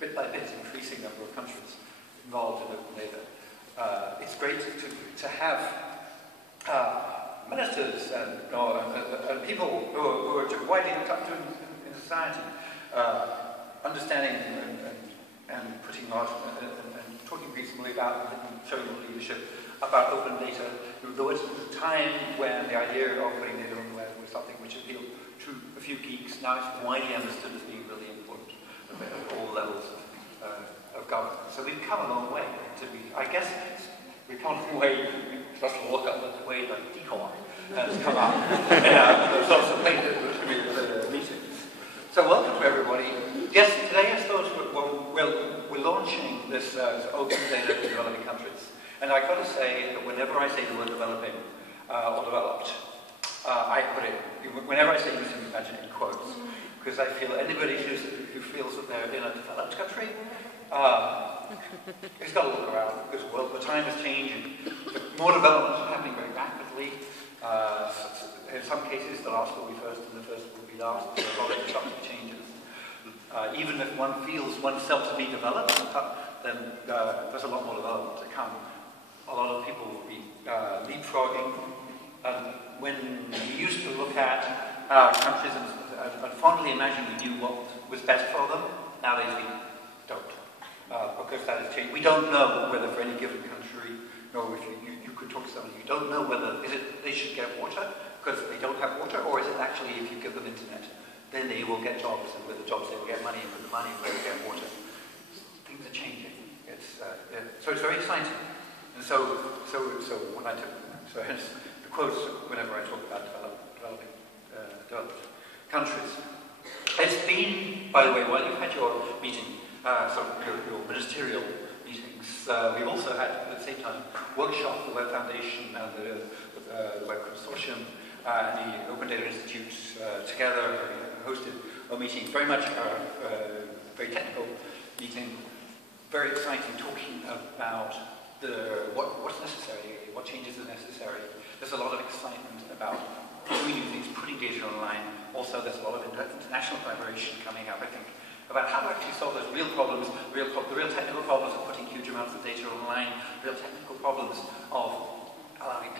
bit by bit, increasing number of countries involved in open data. It's great to have ministers and people who are widely looked up to in society understanding and putting on and talking reasonably about and showing leadership about open data. There was a time when the idea of putting data on the web was something which appealed to a few geeks. Now it's widely understood as being really important at all levels of government. So we've come a long way. I guess we've come a long way. Just look up the way the decoy has come up. There's lots of meetings. So welcome to everybody. Yes, today I suppose we're launching this open data for developing countries. And I've got to say that whenever I say the word developing or developed, I put it, whenever I say this, imagine in quotes, because I feel anybody who feels that they're in a developed country has got to look around, because the time is changing. More development is happening very rapidly. In some cases, the last will be first and the first will be last. There are a lot of disruptive changes. Even if one feels oneself to be developed, then there's a lot more development to come. A lot of people will be leapfrogging. When we used to look at countries and fondly imagine we knew what was best for them, nowadays we don't. Because that has changed. We don't know whether for any given country, no, if you could talk to somebody, you don't know whether they should get water because they don't have water, or is it actually if you give them internet, then they will get jobs, and with the jobs they will get money, and with the money they will get water. Things are changing. So it's very exciting. And so when I took, so hence the quotes whenever I talk about developed countries. It's been, by the way, while you've had your meeting, your ministerial meetings, we've also had at the same time workshops, the Web Foundation and the Web Consortium and the Open Data Institute together hosted a meeting, very much very technical meeting, very exciting, talking about what's necessary, what changes are necessary. There's a lot of excitement about doing new things, putting data online. Also, there's a lot of international collaboration coming up, I think, about how to actually solve those real problems, the real technical problems of putting huge amounts of data online, real technical problems of allowing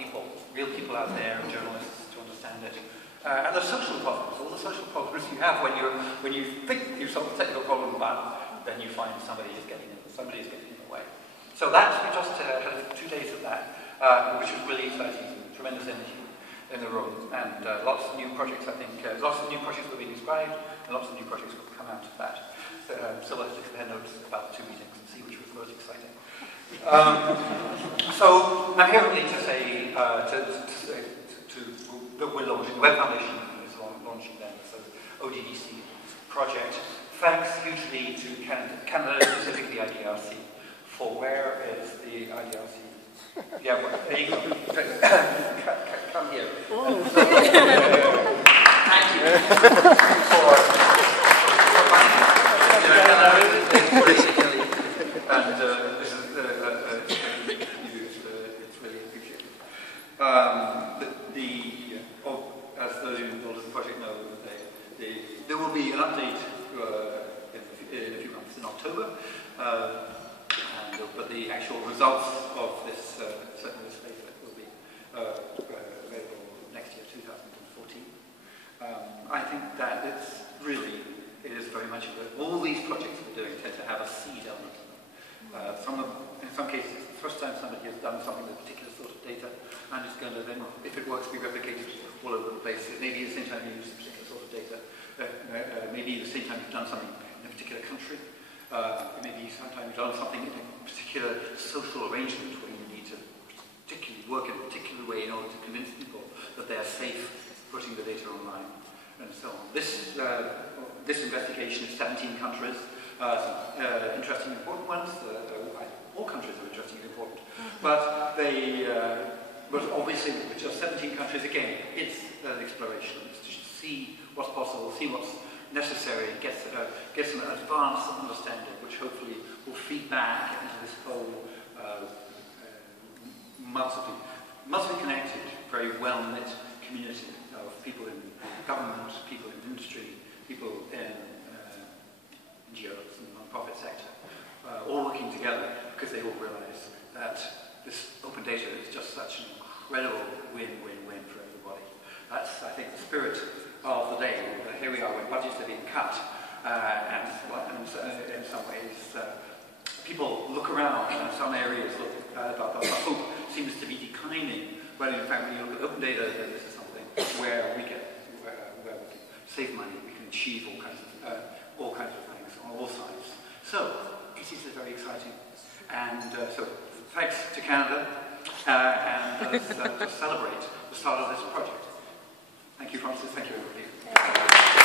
real people out there, journalists, to understand it. And the social problems, all the social problems you have when you think you solve the technical problem, but then you find somebody is getting in the way. So we just had 2 days of that, which was really exciting, tremendous energy in the room, and lots of new projects, I think, lots of new projects were being described, and lots of new projects will come out of that. So let's compare notes about the 2 meetings and see which was most exciting. So I'm here really to say, that we're launching, the Web Foundation is launching then, so ODDC project. Thanks hugely to Canada, specifically IDRC, for where is the IDRC? Yeah, well, there you go. Come here. Thank you for and this is it's really appreciated. As those involved in the project know, there will be an update in a few months in October. But the actual results of this, certainly this phase will be available next year, 2014. I think that it is very much, all these projects we're doing tend to have a seed element to them. In some cases, it's the first time somebody has done something with a particular sort of data, and it's going to then, if it works, be replicated all over the place. Maybe at the same time you use a particular sort of data. Maybe at the same time you've done something in a particular country. Maybe sometimes you've done something in a particular social arrangement where you need to particularly work in a particular way in order to convince people that they're safe putting the data online, and so on. This investigation is 17 countries, interesting and important ones. All countries are interesting and important, but obviously with just 17 countries, again, it's an exploration. It's to see what's possible, see what's necessary, get some advanced understanding, which hopefully will feed back into this whole must be connected, very well-knit community of people in government, people in industry, people in NGOs and the non-profit sector, all working together because they all realize that this open data is just such an incredible win-win-win for everybody. That's, I think, the spirit of the day. Here we are when budgets are being cut, and in some ways, people look around and some areas look, the hope seems to be declining, but in fact, when you look at open data, this is something where we can save money, we can achieve all kinds of things on all sides. So, it is very exciting. And so, thanks to Canada, and let's just celebrate the start of this project. Thank you, Francis. Thank you, everybody.